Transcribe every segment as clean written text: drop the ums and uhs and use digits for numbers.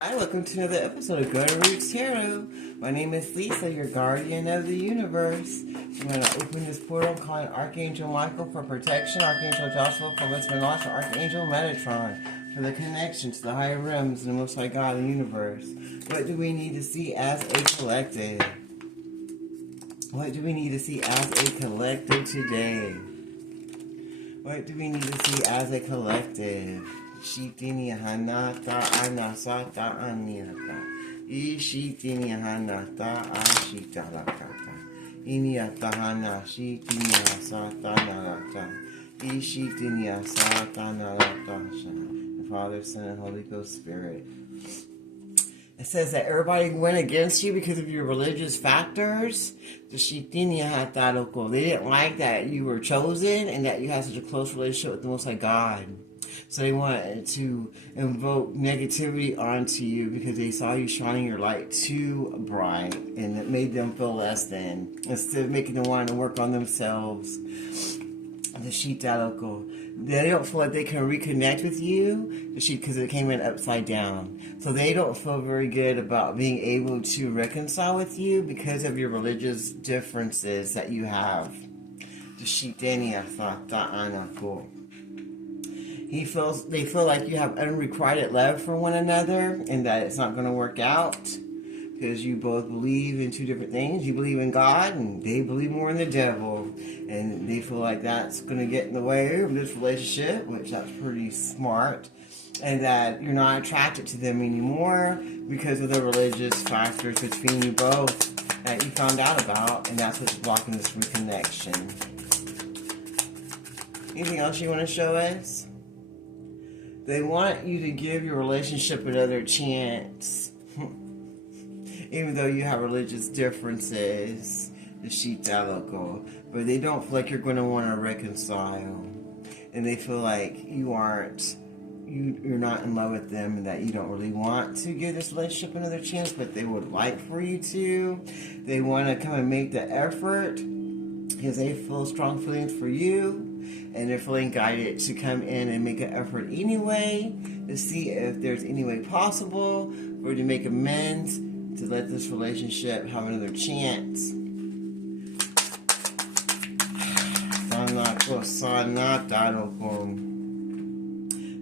Hi, welcome to another episode of Good Roots Tarot. My name is Lisa, your guardian of the universe. I'm going to open this portal, calling Archangel Michael for protection, Archangel Joshua for wisdom and knowledge, and Archangel Metatron for the connection to the higher realms and the Most High God of the universe. What do we need to see as a collective? What do we need to see as a collective today? What do we need to see as a collective? Shitini hanata anasata aniata. Ishitini hanata ashita lakata. Iniata hana shitini asata narata. Ishitini asata narata. The Father, Son, and Holy Ghost Spirit. It says that everybody went against you because of your religious factors. The Shitini hataroko. They didn't like that you were chosen and that you had such a close relationship with the Most High God. So they wanted to invoke negativity onto you because they saw you shining your light too bright, and it made them feel less than. Instead of making them want to work on themselves, the Shitaloko, they don't feel like they can reconnect with you, because it came in upside down. So they don't feel very good about being able to reconcile with you because of your religious differences that you have. The Shitania Fata Anako. They feel like you have unrequited love for one another and that it's not going to work out because you both believe in two different things. You believe in God and they believe more in the devil, and they feel like that's going to get in the way of this relationship, which that's pretty smart, and that you're not attracted to them anymore because of the religious factors between you both that you found out about, and that's what's blocking this reconnection. Anything else you want to show us? They want you to give your relationship another chance. Even though you have religious differences, the Shita local. But they don't feel like you're going to want to reconcile. And they feel like you're not in love with them and that you don't really want to give this relationship another chance, but they would like for you to. They want to come and make the effort because they feel strong feelings for you. And they're feeling guided to come in and make an effort anyway to see if there's any way possible for you to make amends, to let this relationship have another chance.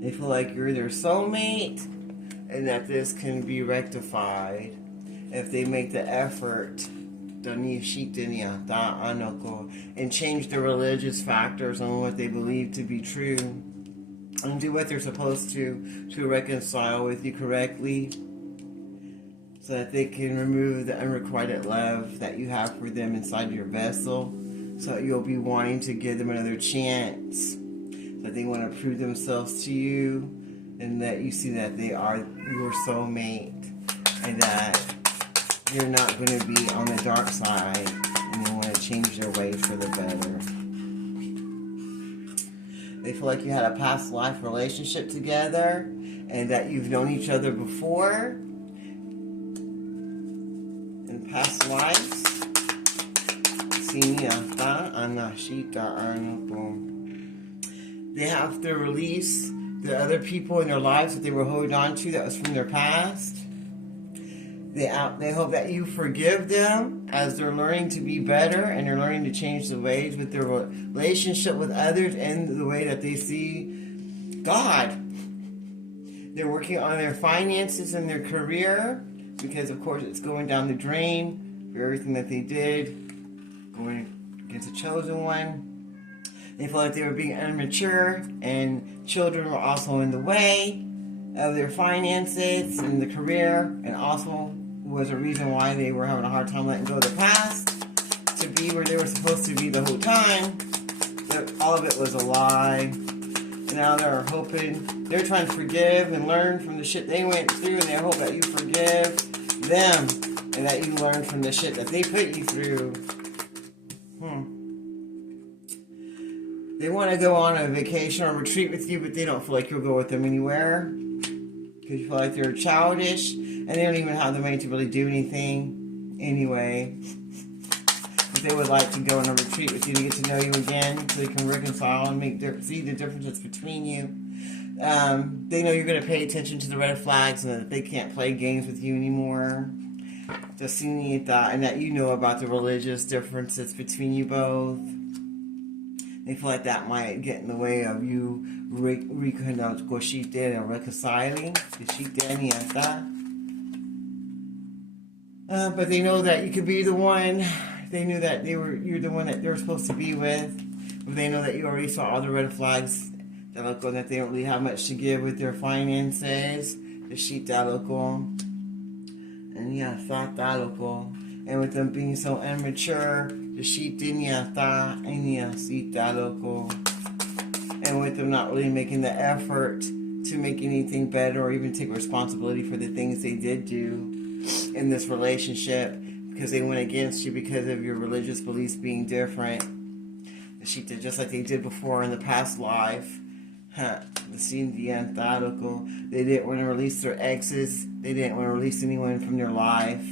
They feel like you're their soulmate and that this can be rectified if they make the effort and change the religious factors on what they believe to be true and do what they're supposed to reconcile with you correctly, so that they can remove the unrequited love that you have for them inside your vessel, so that you'll be wanting to give them another chance, that they want to prove themselves to you and that you see that they are your soulmate and that you're not going to be on the dark side, and they want to change their ways for the better. They feel like you had a past life relationship together and that you've known each other before in past lives. They have to release the other people in their lives that they were holding on to that was from their past. They hope that you forgive them as they're learning to be better and they're learning to change the ways with their relationship with others and the way that they see God. They're working on their finances and their career because, of course, it's going down the drain for everything that they did, going against the chosen one. They feel like they were being immature and children were also in the way of their finances and the career, and also was a reason why they were having a hard time letting go of the past to be where they were supposed to be the whole time. But all of it was a lie. And now they're they're trying to forgive and learn from the shit they went through, and they hope that you forgive them and that you learn from the shit that they put you through. They want to go on a vacation or retreat with you, but they don't feel like you'll go with them anywhere because you feel like they're childish and they don't even have the money to really do anything anyway. But they would like to go on a retreat with you to get to know you again so they can reconcile and see the differences between you. They know you're going to pay attention to the red flags and that they can't play games with you anymore. Just seeing that, and that you know about the religious differences between you both. They feel like that might get in the way of you reconciling. But they know that you could be the one. They knew that you're the one that they were supposed to be with. But they know that you already saw all the red flags. That they don't really have much to give with their finances. The shita local. And yeah, sata local. And with them being so immature, the shitinyata and yeah, sita local. And with them not really making the effort to make anything better or even take responsibility for the things they did do in this relationship, because they went against you because of your religious beliefs being different. The shita, just like they did before in the past life. The Sindianta local. They didn't want to release their exes. They didn't want to release anyone from their life.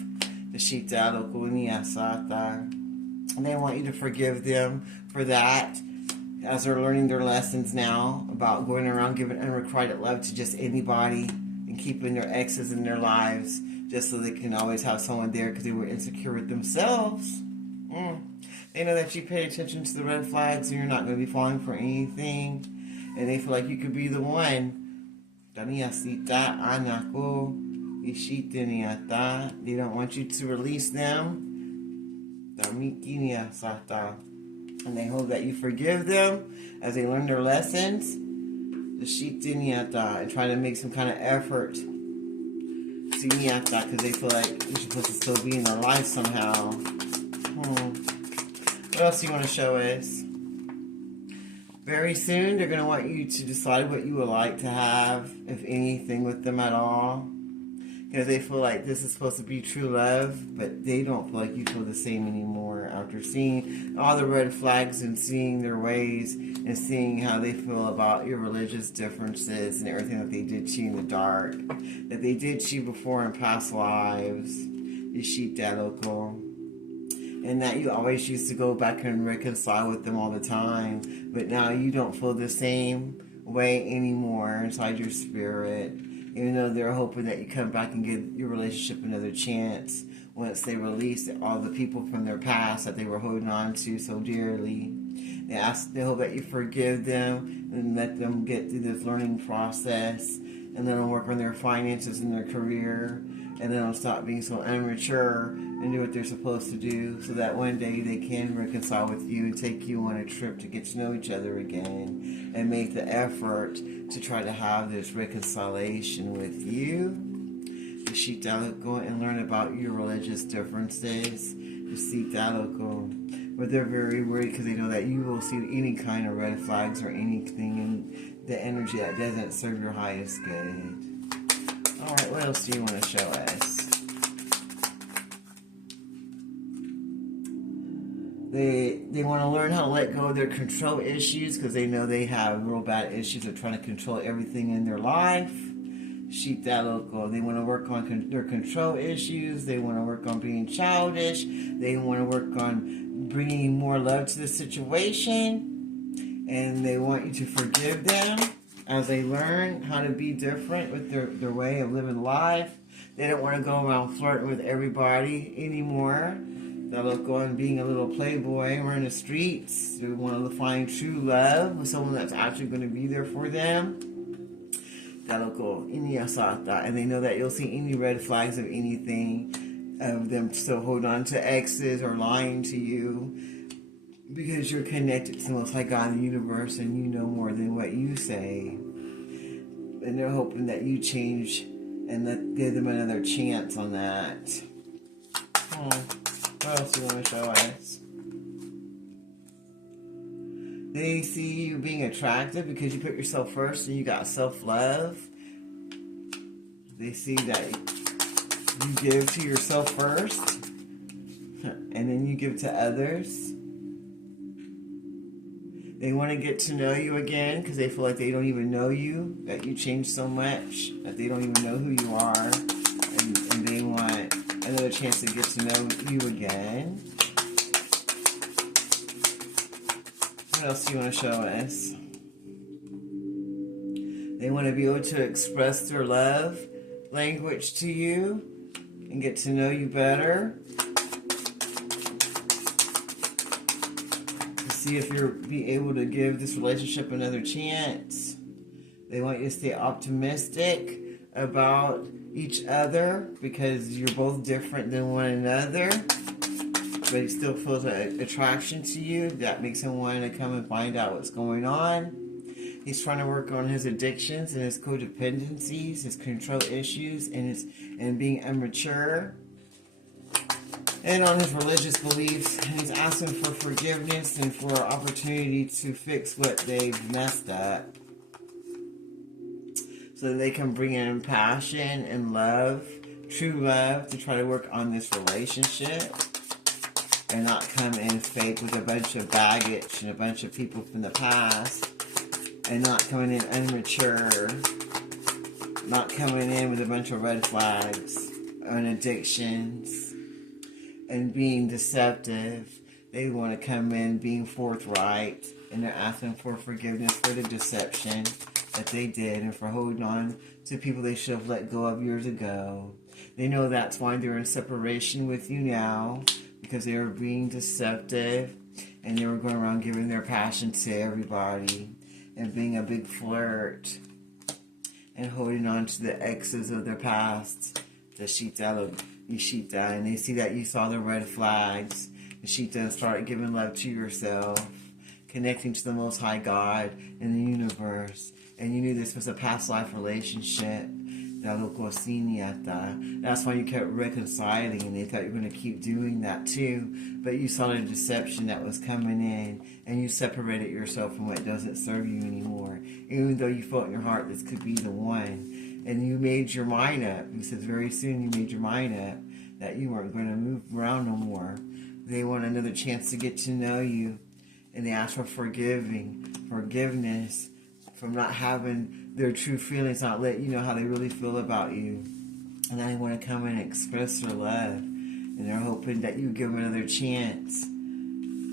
The Shita local Niasata. And they want you to forgive them for that, as they're learning their lessons now about going around giving unrequited love to just anybody and keeping their exes in their lives just so they can always have someone there because they were insecure with themselves. They know that you pay attention to the red flags and you're not going to be falling for anything. And they feel like you could be the one. They don't want you to release them. And they hope that you forgive them as they learn their lessons. And try to make some kind of effort. Because they feel like you're supposed to still be in their life somehow. What else do you want to show us? Very soon, they're going to want you to decide what you would like to have, if anything, with them at all. Because they feel like this is supposed to be true love, but they don't feel like you feel the same anymore after seeing all the red flags and seeing their ways and seeing how they feel about your religious differences and everything that they did to you in the dark, that they did to you before in past lives. Ishita and that you always used to go back and reconcile with them all the time, but now you don't feel the same way anymore inside your spirit, even though they're hoping that you come back and give your relationship another chance once they release all the people from their past that they were holding on to so dearly. They hope that you forgive them and let them get through this learning process and let them work on their finances and their career, and then they'll stop being so immature and do what they're supposed to do so that one day they can reconcile with you and take you on a trip to get to know each other again and make the effort to try to have this reconciliation with you. Go and learn about your religious differences. But they're very worried because they know that you will see any kind of red flags or anything in the energy that doesn't serve your highest good. Alright, what else do you want to show us? They want to learn how to let go of their control issues because they know they have real bad issues of trying to control everything in their life. They want to work on their control issues. They want to work on being childish. They want to work on bringing more love to the situation. And they want you to forgive them as they learn how to be different with their way of living life. They don't want to go around flirting with everybody anymore. They'll go on being a little playboy around the streets. They want to find true love with someone that's actually going to be there for them. And they know that you'll see any red flags of anything, of them still hold on to exes or lying to you, because you're connected to the Most High God in the universe and you know more than what you say. And they're hoping that you change and give them another chance on that. What else do you want to show us? They see you being attractive because you put yourself first and you got self-love. They see that you give to yourself first and then you give to others. They want to get to know you again because they feel like they don't even know you, that you changed so much, that they don't even know who you are, and they want another chance to get to know you again. What else do you want to show us? They want to be able to express their love language to you and get to know you better. To see if you'll be able to give this relationship another chance. They want you to stay optimistic about each other because you're both different than one another. But he still feels an attraction to you that makes him want to come and find out what's going on. He's trying to work on his addictions and his codependencies, his control issues, and being immature, and on his religious beliefs. And he's asking for forgiveness and for an opportunity to fix what they've messed up, so that they can bring in passion and love, true love, to try to work on this relationship. And not come in fake with a bunch of baggage and a bunch of people from the past. And not coming in immature. Not coming in with a bunch of red flags and addictions. And being deceptive. They want to come in being forthright. And they're asking for forgiveness for the deception that they did. And for holding on to people they should have let go of years ago. They know that's why they're in separation with you now. Because they were being deceptive and they were going around giving their passion to everybody and being a big flirt and holding on to the exes of their past, the Shita, and they see that you saw the red flags. The Shita started giving love to yourself, connecting to the Most High God in the universe, and you knew this was a past life relationship. That's why you kept reconciling, and they thought you were going to keep doing that too. But you saw the deception that was coming in, and you separated yourself from what doesn't serve you anymore. Even though you felt in your heart this could be the one, and you made your mind up. He says very soon you made your mind up that you weren't going to move around no more. They want another chance to get to know you, and they ask for forgiveness from not having their true feelings, not let you know how they really feel about you. And then they want to come in and express their love. And they're hoping that you give them another chance.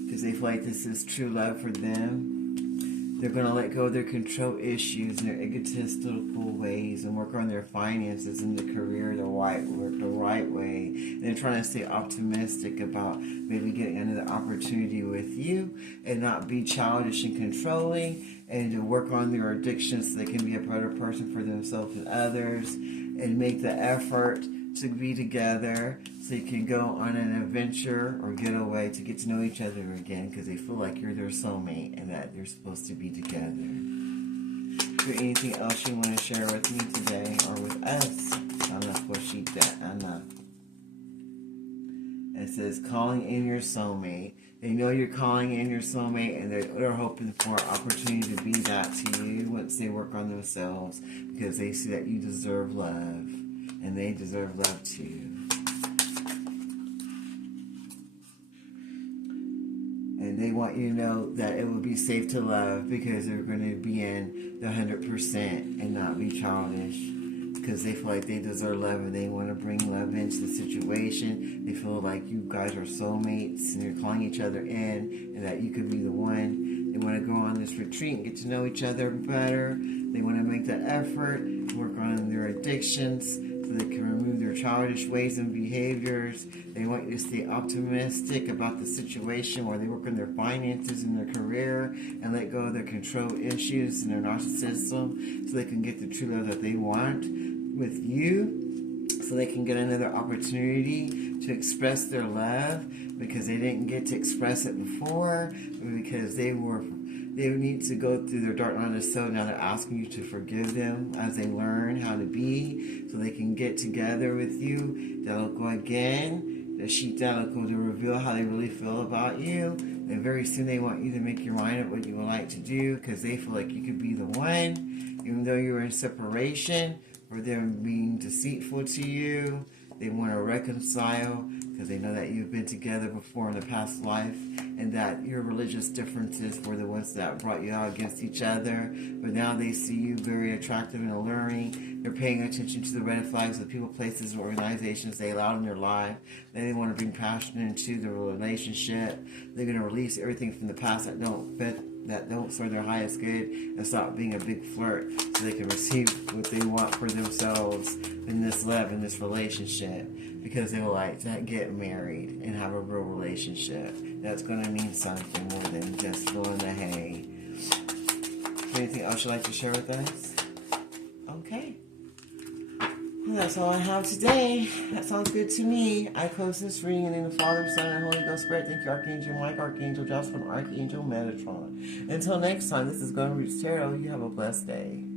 Because they feel like this is true love for them. They're going to let go of their control issues and their egotistical ways and work on their finances and the career the right way. And they're trying to stay optimistic about maybe getting another opportunity with you and not be childish and controlling, and to work on their addictions so they can be a better person for themselves and others, and make the effort to be together so you can go on an adventure or get away to get to know each other again, because they feel like you're their soulmate and that you're supposed to be together. Is there anything else you want to share with me today or with us? Ana Koshita, Ana. It says calling in your soulmate. They know you're calling in your soulmate, and they're hoping for an opportunity to be that to you once they work on themselves, because they see that you deserve love, and they deserve love too. And they want you to know that it will be safe to love, because they're going to be in the 100% and not be childish. Because they feel like they deserve love and they want to bring love into the situation. They feel like you guys are soulmates and you're calling each other in, and that you could be the one. They want to go on this retreat and get to know each other better. They want to make that effort, work on their addictions so they can remove their childish ways and behaviors. They want you to stay optimistic about the situation where they work on their finances and their career and let go of their control issues and their narcissism so they can get the true love that they want with you, so they can get another opportunity to express their love, because they didn't get to express it before, because they need to go through their dark night of soul. Now they're asking you to forgive them as they learn how to be, so they can get together with you. They'll go again, the Shita will go to reveal how they really feel about you. And very soon they want you to make your mind up what you would like to do, because they feel like you could be the one, even though you were in separation, for them being deceitful to you. They want to reconcile because they know that you've been together before in the past life, and that your religious differences were the ones that brought you out against each other. But now they see you very attractive and alluring. They're paying attention to the red flags of people, places, and organizations they allowed in their life. Then they want to bring passion into the relationship. They're going to release everything from the past that don't fit that don't serve their highest good and stop being a big flirt so they can receive what they want for themselves in this love, in this relationship, because they would like to get married and have a real relationship that's going to mean something more than just filling the hay. Anything else you'd like to share with us? Okay. Well, that's all I have today. That sounds good to me. I close this reading in the name of the Father, Son, and Holy Ghost Spirit. Thank you, Archangel Mike, Archangel Joshua, and Archangel Metatron. Until next time, this is Golden Roots Tarot. You have a blessed day.